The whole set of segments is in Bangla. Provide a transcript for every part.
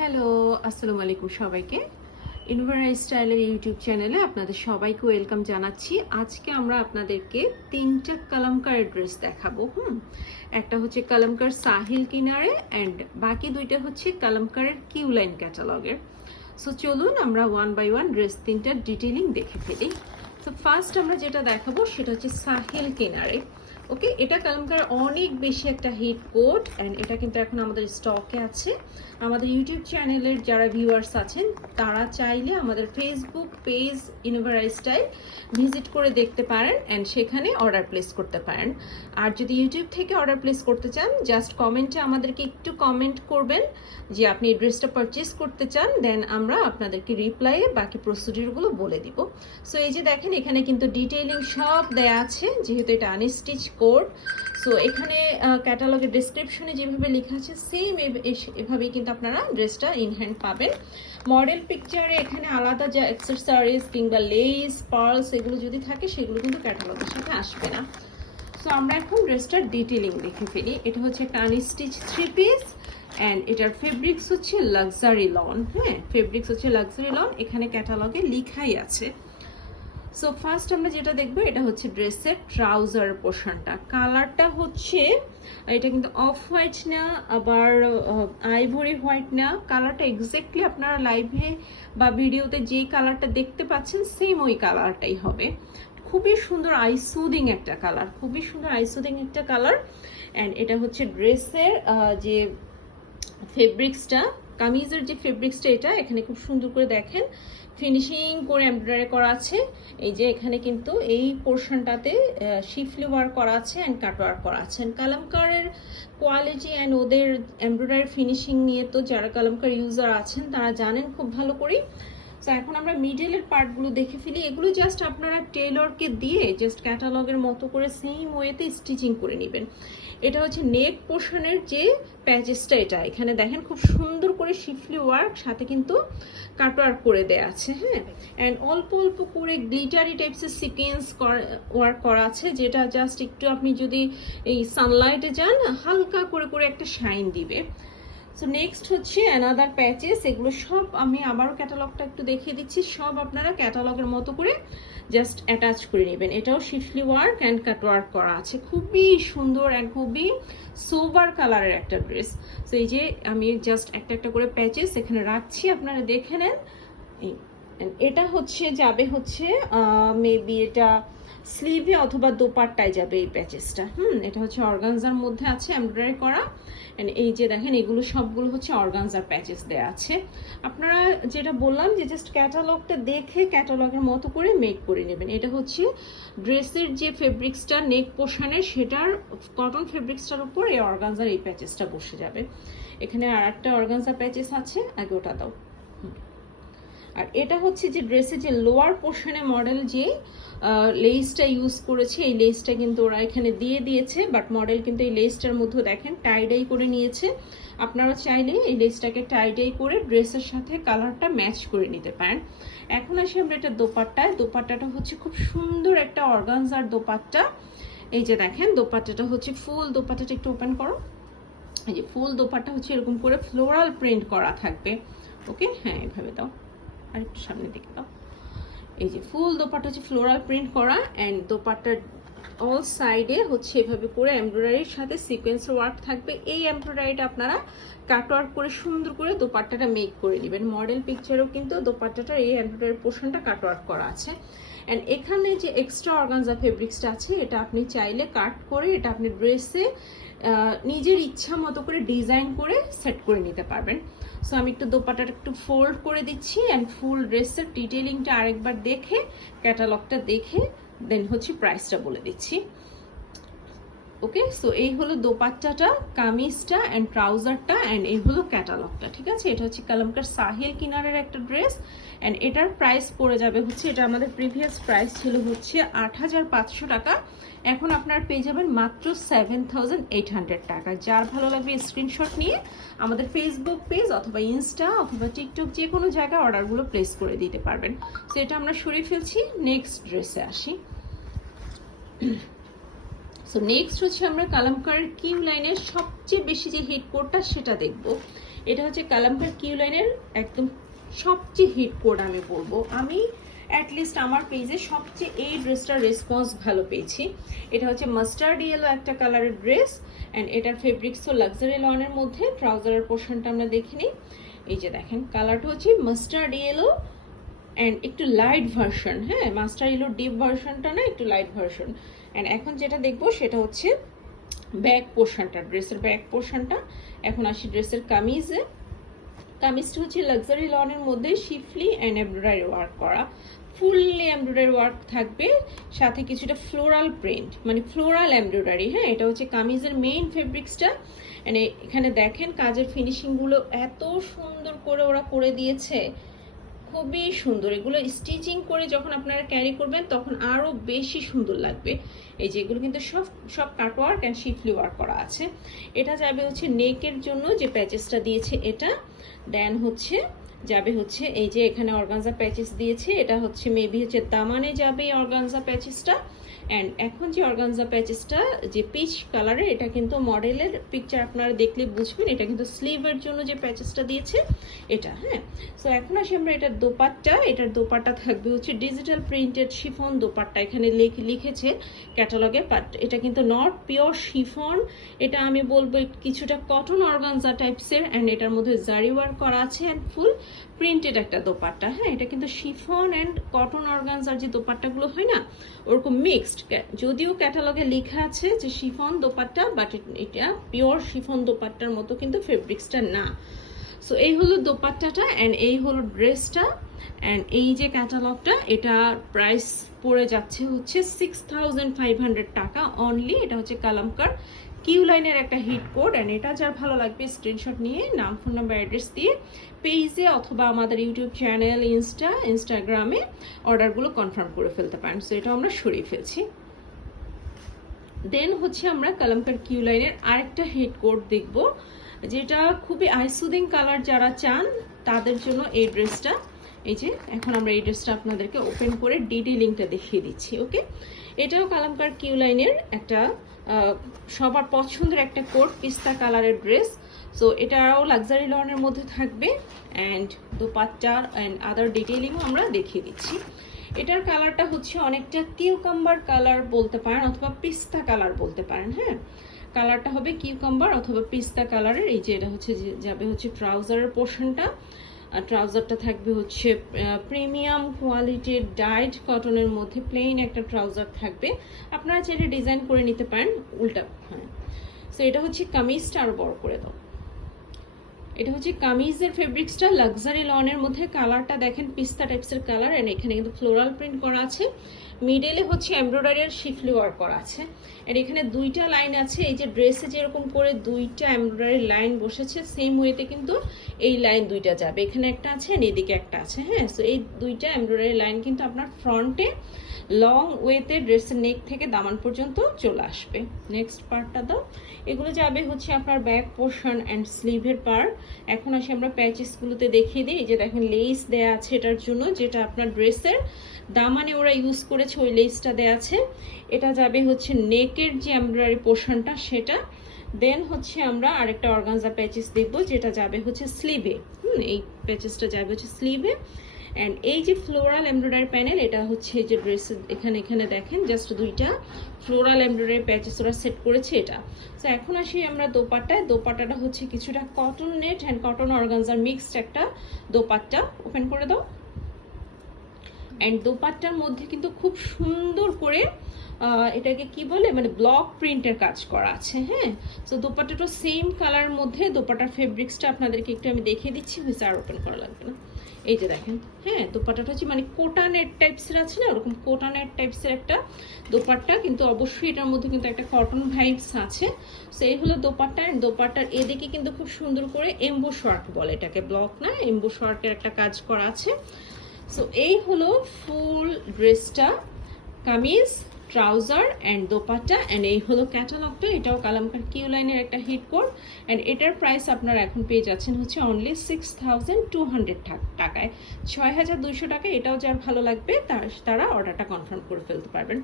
হ্যালো, আসসালামু আলাইকুম সবাইকে। ইনভারা স্টাইলের ইউটিউব চ্যানেলে আপনাদের সবাইকে ওয়েলকাম জানাচ্ছি। আজকে আমরা আপনাদেরকে ৩টা কালামকারী ড্রেস দেখাবো। একটা হচ্ছে কালামকার সাহিল কিনারে অ্যান্ড বাকি দুইটা হচ্ছে কালামকারের কিউ লাইন ক্যাটালগের। সো চলুন আমরা ওয়ান বাই ওয়ান ড্রেস 3টার ডিটেইলিং দেখে ফেলি। তো ফার্স্ট আমরা যেটা দেখাবো সেটা হচ্ছে সাহিল কিনারে। ওকে, এটা কালামকার অনেক বেশি একটা হিট কোট অ্যান্ড এটা কিন্তু এখন আমাদের স্টকে আছে। আমাদের ইউটিউব চ্যানেলের যারা ভিউয়ার্স আছেন তারা চাইলে আমাদের ফেসবুক পেজ ইনোভারা স্টাইল ভিজিট করে দেখতে পারেন অ্যান্ড সেখানে অর্ডার প্লেস করতে পারেন। আর যদি ইউটিউব থেকে অর্ডার প্লেস করতে চান জাস্ট কমেন্টে আমাদেরকে একটু কমেন্ট করবেন যে আপনি এই ড্রেসটা পারচেস করতে চান, দেন আমরা আপনাদেরকে রিপ্লাইয়ে বাকি প্রসিডিউরগুলো বলে দিব। সো এই যে দেখেন এখানে কিন্তু ডিটেইলিং সব দেয়া আছে, যেহেতু এটা আনস্টিচ কোড। সো এখানে ক্যাটালগের ডেসক্রিপশনে যেভাবে লেখা আছে সেম এভাবেই কিন্তু আপনারা ড্রেসটা ইন হ্যান্ড পাবেন। মডেল পিকচারে এখানে আলাদা যা অ্যাক্সেসরিজ কিংবা লেস পার্লস এগুলো যদি থাকে সেগুলো কিন্তু ক্যাটালগের সাথে আসবে না। সো আমরা এখন ড্রেসটার ডিটেইলিং দেখে ফেলি। এটা হচ্ছে একটা আনস্টিচ 3 পিস অ্যান্ড এটার ফেব্রিক্স হচ্ছে লাক্সারি লন। ফেব্রিক্স হচ্ছে লাক্সারি লন, এখানে ক্যাটালগে লিখাই আছে। সো ফার্স্ট আমরা যেটা দেখবো এটা হচ্ছে ড্রেসের ট্রাউজার পোর্শনটা। কালারটা হচ্ছে এটা কিন্তু অফ হোয়াইট না, আবার আইভরি হোয়াইট না। কালারটা এক্স্যাক্টলি আপনারা লাইভে বা ভিডিওতে যেই কালারটা দেখতে পাচ্ছেন সেম ওই কালারটাই হবে। খুবই সুন্দর আইসুদিং একটা কালার, খুবই সুন্দর আইসুদিং একটা কালার। অ্যান্ড এটা হচ্ছে ড্রেসের যে ফেব্রিক্সটা, কামিজের যে ফেব্রিক্সটা এটা এখানে খুব সুন্দর করে দেখেন ফিনিশিং করে এমব্রয়ডারি করা আছে। এই যে এখানে কিন্তু এই পোর্শনটাতে শিফলি ওয়ার্ক করা আছে অ্যান্ড কাট ওয়ার্ক করা আছে। কালামকারের কোয়ালিটি অ্যান্ড ওদের এমব্রয়ডারি ফিনিশিং নিয়ে তো যারা কালামকার ইউজার আছেন তারা জানেন খুব ভালো করে। তো এখন আমরা মিডলের পার্টগুলো দেখে ফেলি। এগুলো জাস্ট আপনারা টেলরকে দিয়ে জাস্ট ক্যাটালগের মতো করে সেম ওয়েতে স্টিচিং করে নেবেন। এটা হচ্ছে নেক পোর্শনের যে প্যাচেসটা, এটা এখানে দেখেন খুব সুন্দর করে শিফলি ওয়ার্ক, সাথে কিন্তু কাটওয়ার্ক করে দেয়া আছে। অ্যান্ড অল্প অল্প করে গ্লিটারি টাইপসের সিকোয়েন্স ওয়ার্ক করা আছে, যেটা জাস্ট একটু আপনি যদি এই সানলাইটে যান হালকা করে করে একটা শাইন দিবে। সো নেক্সট হচ্ছে অ্যানাদার প্যাচেস। এগুলো সব আমি আবারও ক্যাটালগটা একটু দেখিয়ে দিচ্ছি, সব আপনারা ক্যাটালগের মতো করে জাস্ট অ্যাটাচ করে নেবেন। এটাও শিফলি ওয়ার্ক অ্যান্ড কাট ওয়ার্ক করা আছে, খুবই সুন্দর অ্যান্ড খুবই সোবার কালারের একটা ড্রেস। সো এই যে আমি জাস্ট একটা একটা করে প্যাচেস এখানে রাখছি, আপনারা দেখে নেন। এটা হচ্ছে যাবে হচ্ছে মেবি এটা স্লিভে অথবা দোপাট্টায় যাবে এই প্যাচেসটা। এটা হচ্ছে অর্গানজার মধ্যে আছে এমব্রয়ডারি করা। এই যে দেখেন এগুলো সবগুলো হচ্ছে অর্গানজার প্যাচেস দেয়া আছে। আপনারা যেটা বললাম যে জাস্ট ক্যাটালগটা দেখে ক্যাটালগের মতো করে মেক করে নেবেন। এটা হচ্ছে ড্রেসের যে ফেব্রিক্সটা নেক পোর্শনের সেটার কটন ফেব্রিক্সটার উপর এই অর্গানজার এই প্যাচেসটা বসে যাবে। এখানে আর একটা অর্গানজার প্যাচেস আছে, আগে ওটা দাও। আর এটা হচ্ছে যে ড্রেসের যে লোয়ার পোর্শনে মডেল যে লেসটা ইউজ করেছে, এই লেসটা কিন্তু ওরা এখানে দিয়ে দিয়েছে, বাট মডেল কিন্তু এই লেসটার মধ্যে দেখেন টাইডাই করে নিয়েছে। আপনারা চাইলে এই লেসটাকে টাইডাই করে ড্রেসের সাথে কালারটা ম্যাচ করে নিতে পারেন। এখন আসি আমরা এটা দোপাট্টায়। দোপাট্টাটা হচ্ছে খুব সুন্দর একটা অর্গানজার দোপাট্টা। এই যে দেখেন দোপাট্টাটা হচ্ছে ফুল দোপাট্টাটা একটু ওপেন করো। এই যে ফুল দোপাট্টা হচ্ছে এরকম করে ফ্লোরাল প্রিন্ট করা থাকবে। ওকে, হ্যাঁ এভাবে দাও, আর একটু সামনে দিকে দাও। এই যে ফুল দোপাট্টা হচ্ছে ফ্লোরাল প্রিন্ট করা অ্যান্ড দোপাট্টার অল সাইডে হচ্ছে এভাবে করে এমব্রয়ডারির সাথে সিকোয়েন্সের ওয়ার্ক থাকবে। এই এমব্রয়ডারিটা আপনারা কাট ওয়ার্ক করে সুন্দর করে দোপাট্টাটা মেক করে নেবেন। মডেল পিকচারেও কিন্তু দোপাট্টাটার এই এমব্রয়ডারি পোর্শনটা কাট ওয়ার্ক করা আছে। অ্যান্ড এখানে যে এক্সট্রা অর্গানজা ফেব্রিক্সটা আছে এটা আপনি চাইলে কাট করে এটা আপনি ড্রেসে নিজের ইচ্ছা মতো করে ডিজাইন করে সেট করে নিতে পারবেন। সো আমি একটু দোপাট্টাটা একটু ফোল্ড করে দিচ্ছি অ্যান্ড ফুল ড্রেসের ডিটেইলিংটা আরেকবার দেখে ক্যাটালগটা দেখে দেন হচ্ছে প্রাইসটা বলে দিচ্ছি। ওকে, সো এই হলো দোপাট্টাটা, কামিজটা অ্যান্ড ট্রাউজারটা অ্যান্ড এই হলো ক্যাটালগটা। ঠিক আছে, এটা হচ্ছে কালামকার সাহিল কিনারের একটা ড্রেস অ্যান্ড এটার প্রাইস পড়ে যাবে হচ্ছে, এটা আমাদের প্রিভিয়াস প্রাইস ছিল হচ্ছে ৮৫০০ টাকা, এখন আপনার পেয়ে যাবেন মাত্র ৭৮০০ টাকা। যার ভালো লাগবে স্ক্রিনশট নিয়ে আমাদের ফেসবুক পেজ অথবা ইনস্টা অথবা টিকটক যে কোনো জায়গায় অর্ডারগুলো প্লেস করে দিতে পারবেন। সো এটা আমরা সরিয়ে ফেলছি, নেক্সট ড্রেসে আসি। সো নেক্সট হচ্ছে আমরা কালামকারের কিউ লাইনের সবচেয়ে বেশি যে হিট কোডটা সেটা দেখবো। এটা হচ্ছে কালামকার কিউ লাইনের একদম সবচেয়ে হিট কোড আমি বলবো। আমি অ্যাটলিস্ট আমার পেজে সবচেয়ে এই ড্রেসটার রেসপন্স ভালো পেয়েছি। এটা হচ্ছে মাস্টার্ড ইয়েলো একটা কালারের ড্রেস, অ্যান্ড এটার ফেব্রিক্সও লাক্সারি লনের মধ্যে। ট্রাউজারের পোর্শনটা আমরা দেখে নিই। এই যে দেখেন কালারটা হচ্ছে মাস্টার্ড ইয়েলো অ্যান্ড একটু লাইট ভার্সন, হ্যাঁ মাস্টার ইয়েলো ডিপ ভার্সনটা না, একটু লাইট ভার্সন। অ্যান্ড এখন যেটা দেখবো সেটা হচ্ছে ব্যাক পোর্শনটা, ড্রেসের ব্যাক পোর্শনটা। এখন আসি ড্রেসের কামিজে। কামিজটা হচ্ছে লাক্সারি লনের মধ্যে শিফলি অ্যান্ড এমব্রয়ডারি ওয়ার্ক করা, ফুললি এমব্রয়ডারি ওয়ার্ক থাকবে, সাথে কিছুটা ফ্লোরাল প্রিন্ট, মানে ফ্লোরাল এমব্রয়ডারি। হ্যাঁ, এটা হচ্ছে কামিজের মেইন ফেব্রিক্সটা। মানে এখানে দেখেন কাজের ফিনিশিংগুলো এত সুন্দর করে ওরা করে দিয়েছে, খুবই সুন্দর। এগুলো স্টিচিং করে যখন আপনারা ক্যারি করবেন তখন আরও বেশি সুন্দর লাগবে। এই যে এগুলো কিন্তু সব সব কাটওয়ার্ক অ্যান্ড শিফলি ওয়ার্ক করা আছে। এটা যাবে হচ্ছে নেকের জন্য যে প্যাচেসটা দিয়েছে এটা, দেন হচ্ছে যাবে হচ্ছে এই যে এখানে অর্গানজা প্যাচেস দিয়েছে, এটা হচ্ছে মেবি হচ্ছে দামানে যাবে এই অর্গানজা প্যাচেসটা। অ্যান্ড এখন যে অর্গানজা প্যাচেসটা যে পিচ কালারের, এটা কিন্তু মডেলের পিকচার আপনারা দেখলে বুঝবেন, এটা কিন্তু স্লিভের জন্য যে প্যাচেসটা দিয়েছে এটা। হ্যাঁ, সো এখন আসি আমরা এটার দোপাট্টা। এটার দোপাট্টা থাকবে হচ্ছে ডিজিটাল প্রিন্টেড শিফন দোপাট্টা, এখানে লিখেছে ক্যাটালগে, বাট এটা কিন্তু নট পিওর শিফন, এটা আমি বলবো কিছুটা কটন অর্গানজা টাইপসের। অ্যান্ড এটার মধ্যে জারি ওয়ার্ক করা আছে অ্যান্ড ফুল প্রিন্টেড একটা দোপাট্টা। হ্যাঁ, এটা কিন্তু শিফন অ্যান্ড কটন অর্গানজার যে দোপাট্টাগুলো হয় না, ওরকম মিক্সড। যদিও ক্যাটালগে লেখা আছে যে শিফন দোপাট্টা, বাট এটা পিওর শিফন দোপাট্টার মতো কিন্তু ফেব্রিক্সটা না। সো এই হলো দোপাট্টাটা অ্যান্ড এই হলো ড্রেসটা। অ্যান্ড এই যে ক্যাটালগটা, এটা প্রাইস পড়ে যাচ্ছে হচ্ছে 6500 টাকা অনলি। এটা হচ্ছে কালামকার কিউ লাইনের একটা হিট কোড। অ্যান্ড এটা যার ভালো লাগবে স্ক্রিনশট নিয়ে নাম, ফোন নাম্বার, অ্যাড্রেস দিয়ে পেজে অথবা আমাদের ইউটিউব চ্যানেল, ইনস্টাগ্রামে অর্ডারগুলো কনফার্ম করে ফেলতে পারেন। সো এটা আমরা সরিয়ে ফেলছি। দেন হচ্ছে আমরা কালামকার কিউ লাইনের আরেকটা হিট কোড দেখব, যেটা খুবই আইসুদিং কালার যারা চান তাদের জন্য এই ড্রেসটা। এই যে এখন আমরা এই ড্রেসটা আপনাদেরকে ওপেন করে ডিটেইলিংটা দেখিয়ে দিচ্ছি। ওকে, এটাও কালামকার কিউ লাইনের একটা সবার পছন্দের একটা কোড, পিস্তা কালারের ড্রেস। সো এটাও লাক্সারি লনের মধ্যে থাকবে অ্যান্ড দোপাট্টা অ্যান্ড আদার ডিটেইলিংও আমরা দেখিয়ে দিচ্ছি। এটার কালারটা হচ্ছে অনেকটা কিউকাম্বার কালার বলতে পারেন অথবা পিস্তা কালার বলতে পারেন। হ্যাঁ, কালারটা হবে কিউকাম্বার অথবা পিস্তা কালারের। এই যে এটা হচ্ছে যাবে হচ্ছে ট্রাউজারের পোর্শনটা। ট্রাউজারটা থাকবে হচ্ছে প্রিমিয়াম কোয়ালিটির ডাইড কটনের মধ্যে প্লেন একটা ট্রাউজার থাকবে, আপনারা চাইলে ডিজাইন করে নিতে পারেন উল্টা। হ্যাঁ, সো এটা হচ্ছে কামিজটা আরো বড় করে দাও। এটা হচ্ছে কামিজের ফেব্রিক্সটা লাক্সারি লনের মধ্যে, কালারটা দেখেন পিস্তা টাইপসের কালার। এন্ড এখানে কিন্তু ফ্লোরাল প্রিন্ট করা আছে, মিডলে হচ্ছে এমব্রয়ডারি আর শিফলি ওয়ার্ক করা আছে। আর এখানে দুইটা লাইন আছে, এই যে ড্রেসে যেরকম করে দুইটা এমব্রয়ডারি লাইন বসেছে সেম ওয়েতে কিন্তু এই লাইন দুইটা যাবে, এখানে একটা আছে আর এদিকে একটা আছে। হ্যাঁ, সো এই দুইটা এমব্রয়ডারি লাইন কিন্তু আপনার ফ্রন্টে লং ওয়েতে ড্রেসের নেক থেকে দামান পর্যন্ত চলে আসবে। নেক্সট পার্টটা দাও। এগুলো যাবে হচ্ছে আপনার ব্যাক পোর্শন অ্যান্ড স্লিভের পার্ট। এখন আসি আমরা প্যাচেসগুলোতে দেখিয়ে দিই। এই যে দেখেন লেস দেয়া আছে এটার জন্য, যেটা আপনার ড্রেসের দামানে ওরা ইউজ করেছে ওই লেসটা দেয়া আছে। এটা যাবে হচ্ছে নেকের যে এমব্রয়ডারি পোর্শনটা সেটা। দেন হচ্ছে আমরা আরেকটা অর্গানজা প্যাচেস দেখবো, যেটা যাবে হচ্ছে স্লিভে। এই প্যাচেসটা যাবে হচ্ছে স্লিভে। অ্যান্ড এই যে ফ্লোরাল এমব্রয়ডারি প্যানেল, এটা হচ্ছে এই যে ড্রেসের এখানে দেখেন জাস্ট দুইটা ফ্লোরাল এমব্রয়ডারি প্যাচেস ওরা সেট করেছে এটা। তো এখন আসি আমরা দোপাট্টায়। দোপাট্টাটা হচ্ছে কিছুটা cotton net and cotton organza mixed একটা দোপাট্টা। ওপেন করে দাও। অ্যান্ড দোপাট্টার মধ্যে কিন্তু খুব সুন্দর করে এটাকে কি বলে, মানে ব্লক প্রিন্টের কাজ করা আছে। হ্যাঁ, তো দোপাট্টাটা সেম কালার মধ্যে। দোপাট্টার ফেব্রিক্সটা আপনাদেরকে একটু আমি দেখিয়ে দিচ্ছি, হয়েছে আর ওপেন করা লাগবে না। এই যে দেখেন, হ্যাঁ দোপাট্টাটা হচ্ছে মানে কোটানেট টাইপসের আছে না, ওরকম কোটানেট টাইপসের একটা দোপাট্টা, কিন্তু অবশ্যই এটার মধ্যে কিন্তু একটা কটন ভাইবস আছে। সো এই হলো দোপাট্টা। অ্যান্ড দোপাট্টার এদিকে কিন্তু খুব সুন্দর করে এমবোস ওয়ার্ক বলে এটাকে, ব্লক না এমবোস ওয়ার্কের একটা কাজ করা আছে। সো এই হলো ফুল ড্রেসটা, kameez, trouser and dupatta. And এই হলো ক্যাটালগটা। এটাও কালামকার কিউ লাইনের একটা হিট কোড। অ্যান্ড এটার প্রাইস আপনারা এখন পেয়ে যাচ্ছেন হচ্ছে অনলি 6200 টাকায়, 6200 টাকায়। এটাও যার ভালো লাগবে তারা অর্ডারটা কনফার্ম করে ফেলতে পারবেন।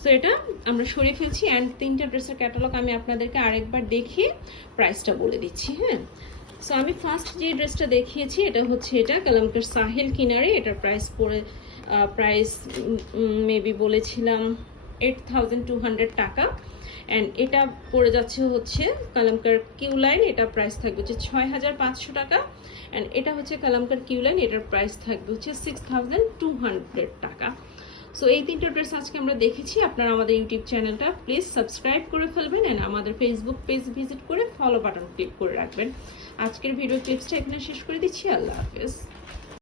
সো এটা আমরা সরিয়ে ফেলছি। অ্যান্ড তিনটা ড্রেসের ক্যাটালগ আমি আপনাদেরকে আরেকবার দেখিয়ে প্রাইসটা বলে দিচ্ছি। হ্যাঁ, সো আমি ফার্স্ট যে ড্রেসটা দেখিয়েছি এটা হচ্ছে এটা কালামকার সাহেল কিনারে, এটার প্রাইস মেবি বলেছিলাম 8200 টাকা। অ্যান্ড এটা পড়ে যাচ্ছে হচ্ছে কালামকার কিউ লাইন, এটা প্রাইস থাকবে হচ্ছে 6500 টাকা। অ্যান্ড এটা হচ্ছে কালামকার কিউ লাইন, এটার প্রাইস থাকবে হচ্ছে 6200 টাকা। সো এই তিনটা ড্রেস আজকে আমরা দেখেছি। আপনারা আমাদের ইউটিউব চ্যানেলটা প্লিজ সাবস্ক্রাইব করে ফেলবেন অ্যান্ড আমাদের ফেসবুক পেজ ভিজিট করে ফলো বাটন ক্লিক করে রাখবেন। আজকের ভিডিও ক্লিপসটা এখানে শেষ করে দিচ্ছি। আল্লাহ হাফেজ।